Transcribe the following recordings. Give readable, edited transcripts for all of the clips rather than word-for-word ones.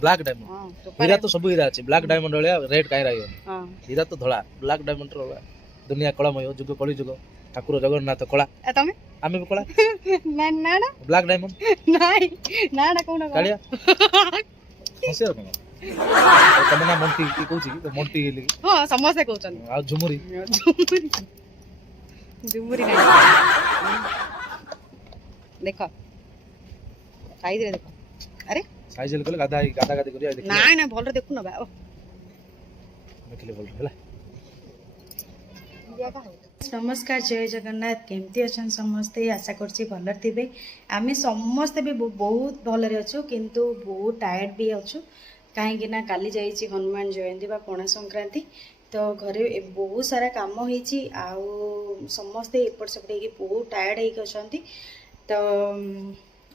black diamond हीरा तो सब हीरा अछि ब्लैक डायमंड वाला रेड काई रहियो हीरा तो धला ब्लैक डायमंड रो दुनिया कलामय जुग कली जुग ठाकुर जगन्नाथ कला तमे आमे भी कला ना ना ना ब्लैक डायमंड नाही ना ना कोन कालिया हसे कोन तमे ना मोंटी की कहू छी तो मोंटी गेली हां समस्त कहउछन आ झुमुरी झुमुरी नहीं देखो साइज रे देखो अरे साइज ले गादा गादा गादी करिया देखो ना ना भल रे देखु ना बा देखले भल हला नमस्कार जय जगन्नाथ केमती अच्छा समस्ते आशा करছি भलर थिबे आमे समस्ते भी बहुत भलरे अच्छु किंतु बहुत टायर्ड भी अच्छु कहीं ना काली जाइए हनुमान जयंती बा पणा संक्रांति तो घरे बहुत सारा काम होइछि आउ समस्ते एपट सेपट होइके बहुत टायर्ड होइके अछंती तो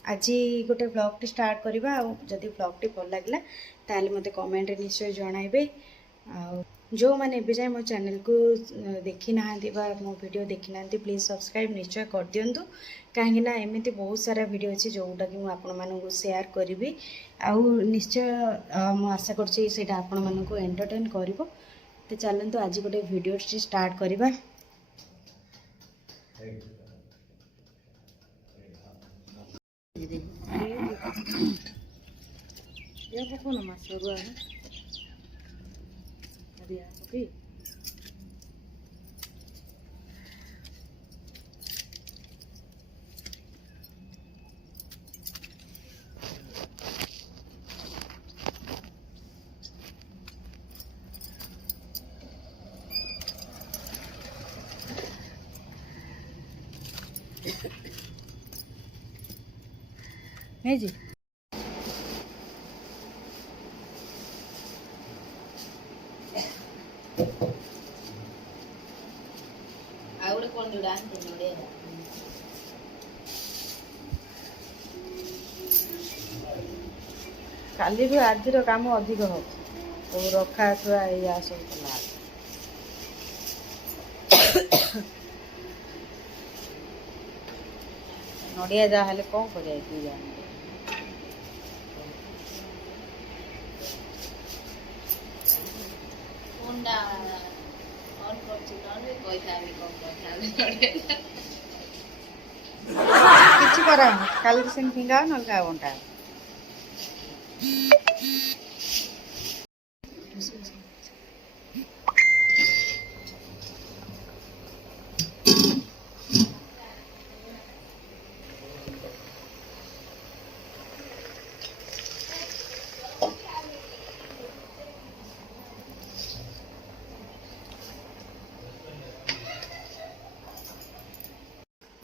आज गोटे ब्लॉग टी स्टार्ट करवा जदि ब्लॉग टी भल लागला ताले मते कमेंट रे निश्चय जणाइबे आ जो मैंने एवं जाए मो चैनल को देखी ना मो वीडियो देखी ना प्लीज सब्सक्राइब निश्चय कर दिंतु कहीं एमती बहुत सारा वीडियो अच्छे जोटा कि मुझे शेयर करी आउ निश्चय मु आशा करते आपण मानक एंटरटेन कर तो चलते आज गोटे वीडियो स्टार्ट करवा नहीं जी आवड़े कौन जोड़ा है नोड़े काली भी आज काम अधिक हो तो रखा थुआ या सब कला नड़िया जहाँ कौन कर कोनडा ऑन करछि नले कइता भी कम कथा किछि करा काल सेन फिंगा न का ओंटा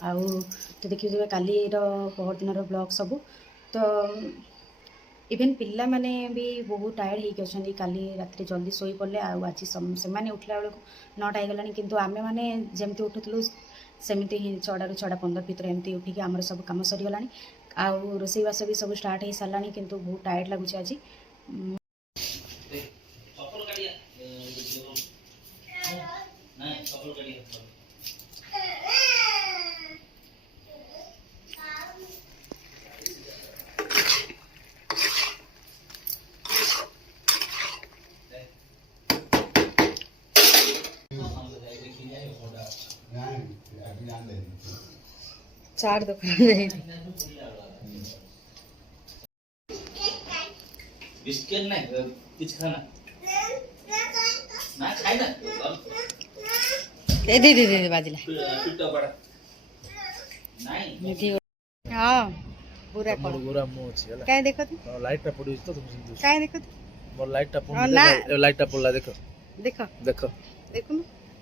आउ तो देखिए काली पहर दिन ब्लॉग सब तो इवेन पिला माने भी बहुत टायर्ड होके अच्छा काली रात जल्दी शोई पड़े आज से उठला बेलू 9टा होगला किंतु आमे मैंने जमती उठुलु सेमती ही 6टा ରୁ 6:15 भितर एमती उठिकी आमर सब कम सरीगला आउ रोसईवास भी सब स्टार्ट हो सारा किंतु बहुत टायर्ड लगुच आज चार दुकान बिस्किट नहीं कुछ खाना ना खाई ना दे बाजिला पिट्टा बड़ा नहीं हां पूरा मोर गोरा मो अछि हला काहे देखत लाइट टा पड़ी तो तुम काहे देखत मोर लाइट टा पड़ी लाइट टा पड़ला देखो देखो देखो देखु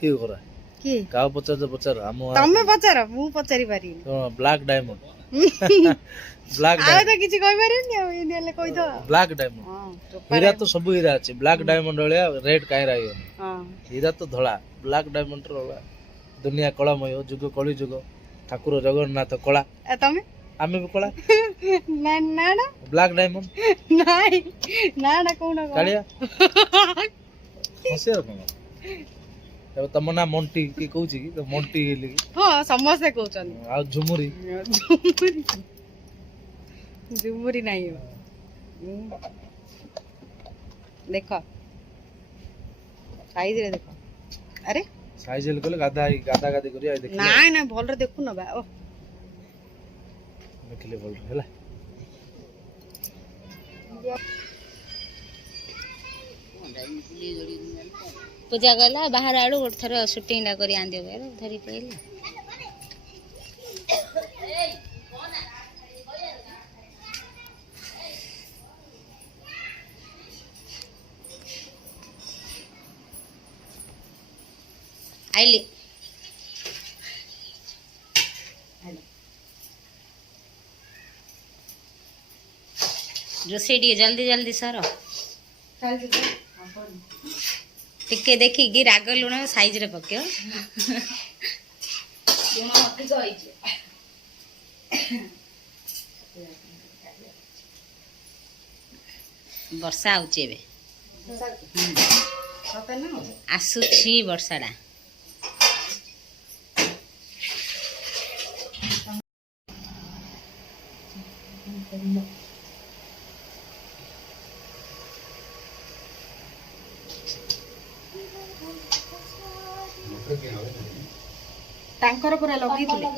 की गोरा की का पचार हम तमे पचार मु पचारी पारी ब्लैक डायमंड ब्लैक आ तो किछि कहि पारे नि ए नेले कहि दो ब्लैक डायमंड हीरा तो सब हीरा अछि ब्लैक डायमंड वाला रेड काई रहियो हां हीरा तो धला ब्लैक डायमंड रो दुनिया कलामय जुग कली जुग ठाकुर जगन्नाथ कला तमे आमे भी कला ना ना ना ब्लैक डायमंड नाही ना ना कोन कालिया हसे कोन तब तम ना मोंटी की कहू छी तो मोंटी गेली हां समस्त कहउछन आ झुमुरी झुमुरी नहीं हो देख साइज रे देख अरे साइज हेले कहले गाधा गाधा गाधी करिया देखि नाइ ना भल रे देखु न बा ओ देखिले भल हैला पूजा गला बाहर आड़ू गोटे थर सुटिंग टा करी आंदियो बेर धरी पइले आइली रोसे टी जल्दी जल्दी सर टिके देखिकी राग लुण साइज रे पक्यो वर्षा आउची एबे आसुची वर्षाटा तांकर पूरा लगैथिले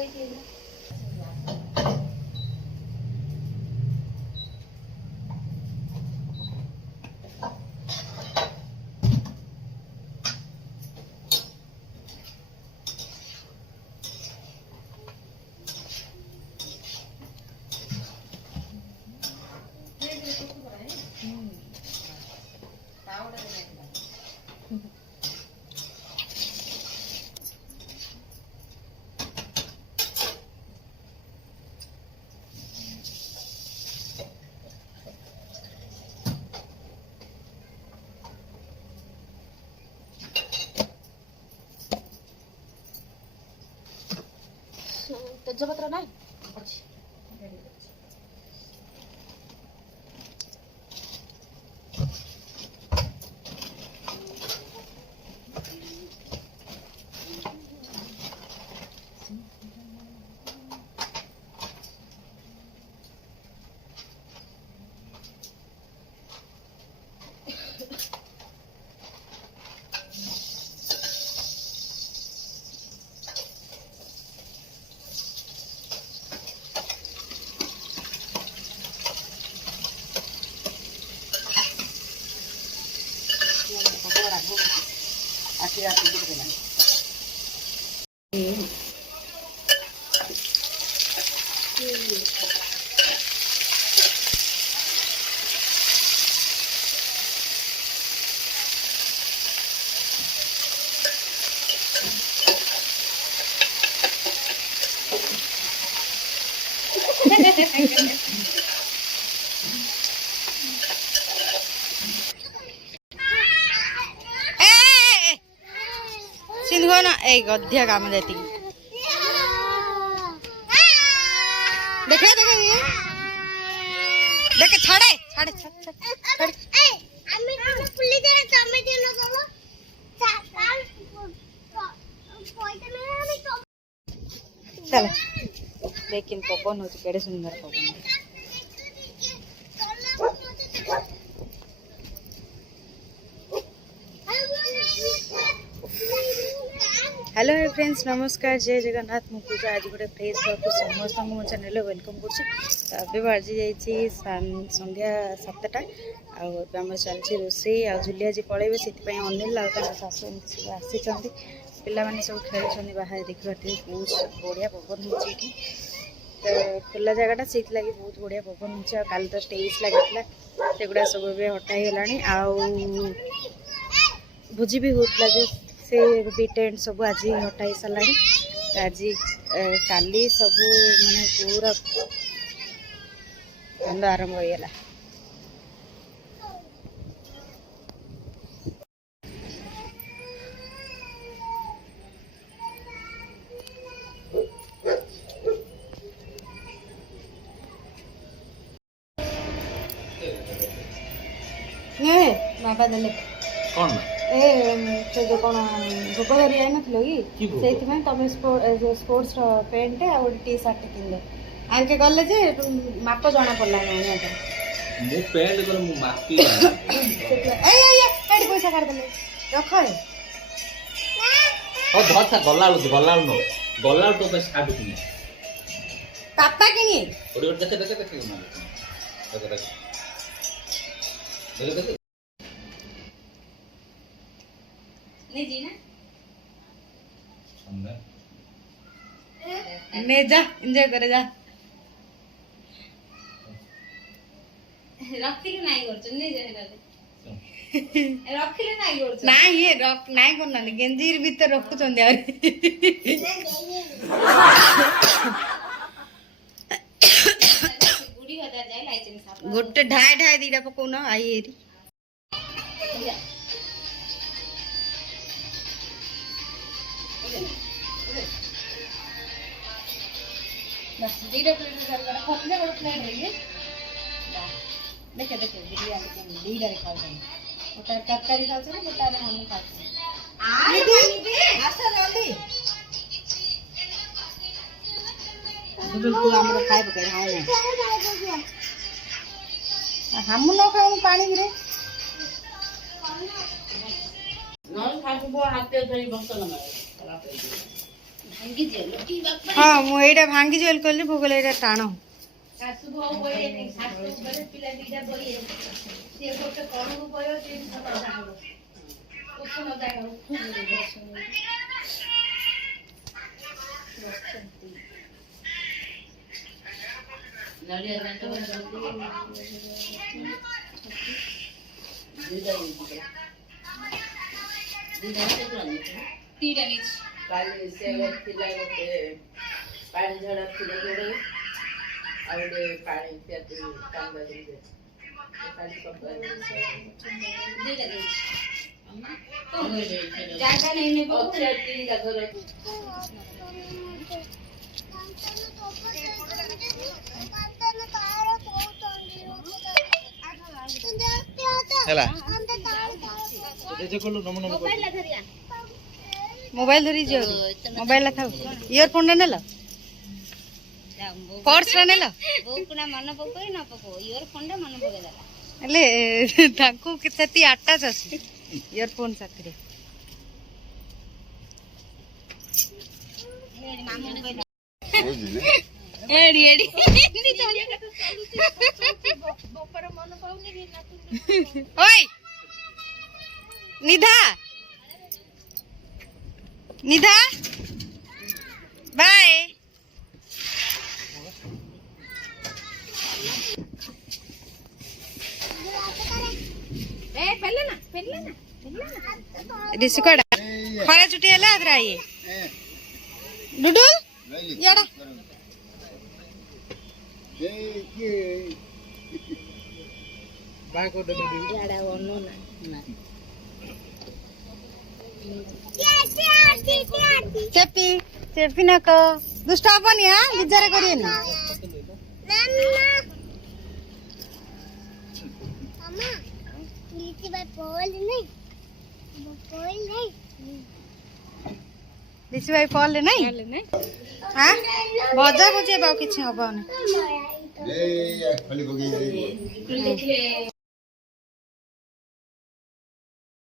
तेजपत्र ना सिंधु ना ए गधिया काम देती देखे देखे देखे छाड़े छाड़े छाड़े আমি কোন পুলি দিয়ে জমে দিল বলো চাল পয়টা মেরে আমি তো চল लेकिन पवन हो केड़े सुंदर पवन हेलो फ्रेंड्स नमस्कार जय जगन्नाथ मु पूजा आज गोटे फ्रेश को समस्त मो चैनल वेलकम कर बाजी जाइए संध्या 7टा आम चलती रोसे आ झुली आज पलैबे से अनिल शाशु आसी पाने सब खेल बाहर देखी पार्थे बहुत बढ़िया पवन हो तो खोला जगटा से लगी बहुत बढ़िया पवन हो कल तो स्टेज लगी सेगुड़ा सब हटाई भोजी भी होता जो से भी टेंट सब आज हटाई सारा आज काली सब माने पूरा बंद आरंभ हो गला बाबा देले कौन ए से जो कोन भोग धरी आई नथलो कि सेति में तमे स्पोर्ट्स रो पैंट आ टी शर्ट किनले आके गले जे माप जणा पड़ला नै मु पेंट कर मु मापी एडी पैसा काट देले रख ए ओ धरता गला नो तो बस साबु किनी ताता किनी ओडी देखे ना देखे नहीं जी ना समझे ने जा एंजॉय करे जा रखिले नाही करछ नहीं जे रखिले नाही करछ नाही हे रख नाही करना गेंजीर भीतर रखु चंदे और गुडी हजार जाय लाइसेंस आप गोटे ढाई दीटा पकौ न आई एरी बस दीटा प्लेट कर कर खपले बड़ प्लेट रही देखे बिरयानी के दीटा खाओ ओटा तरकारी खाओ ना बेटा रे हम खाओ आसा जल्दी तू हमरो खाइ पके हाय ना हम न खाऊ पानी गिरे नल खाबो हाथे धरी बंक न भांगी जे लोटी बाप हां मु एटा भांगी जेल करली भोगले एटा टाणो सासु भो बोले नहीं सासु बड़े पिला दीटा बोले से गोटे करू बोयो से सब जानो कुछ न जानो नलिया जातो तीटा नीच काली सेवर थिला गोटे पानी झड़ा थिला जोड़े आउडे पानी त्याती कांदा दिले काली कपड़ा तीटा नीच जागा नहीं ने अक्षर तीन जगह ହେଲା जे कोलो नमन मोबाइल धरिया मोबाइल धरी जे मोबाइल ला थाउ इयरफोन ने नेला पर्स रे नेला बोकुना मन पकोई न पको इयरफोन रे मन पके देला ले ताको केती अटैच अछि इयरफोन साथी रे मामू मोबाइल एडी एडी बपर मन पाउनी रे ना ओए निधा निधा बाय ए पहले ना रिसुकड़ा खरा छुट्टी हला आदरा ये डुडू याडा बाय को दे याडा वनो ना चेपी चेपी नको दुष्ट अपन या बिचारे करिए नि ऋषि भाई पॉल ले नहीं हां बजा बजे बाउ किछ हबो नै खाली बगी